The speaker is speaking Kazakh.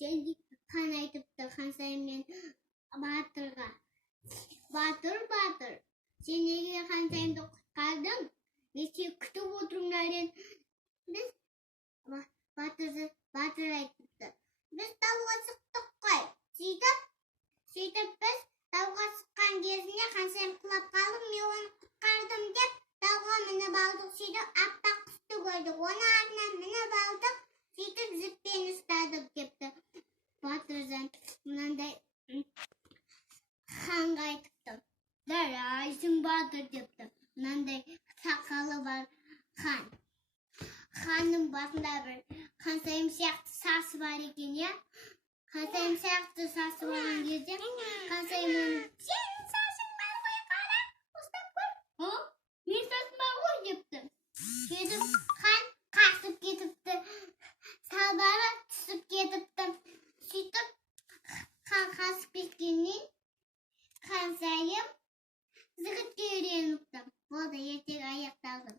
Sen хан айтыпты хан сайын мен батырға. Батыр, сен неге хан сайынды құтқардың? Мен сені күтіп отырмын. Біз батыр айтыпты. Біз тауға шықтық қой. Сөйтіп біз тауға шыққан кезінде хан сайын құлап қалып, мен оны құтқардым деп тауға мініп алдық. Сөйтіп аппақ құсты көрдік. Оны артынан мініп алдық. Сөйтіп жіппен ұстадық депті. Батыржан мынандай ханға айтыпты. Жарайсың батыр депті. Мынандай сақалы бар хан. Ханның басында бір хан сайын сияқты сасы бар екен, я? Хан сайын сияқты сасы болған кезде хан сайын оны сенің сасың бар ғой, қара, ұстап көр. Мен сасым бар ғой депті. Сөйтіп хан қашып кетіпті. Салбары түсіп кетіпті. Сөйтіп хан қашып кеткеннен хан сайын жігітке үйреніпті. Болды, ертең аяқталды.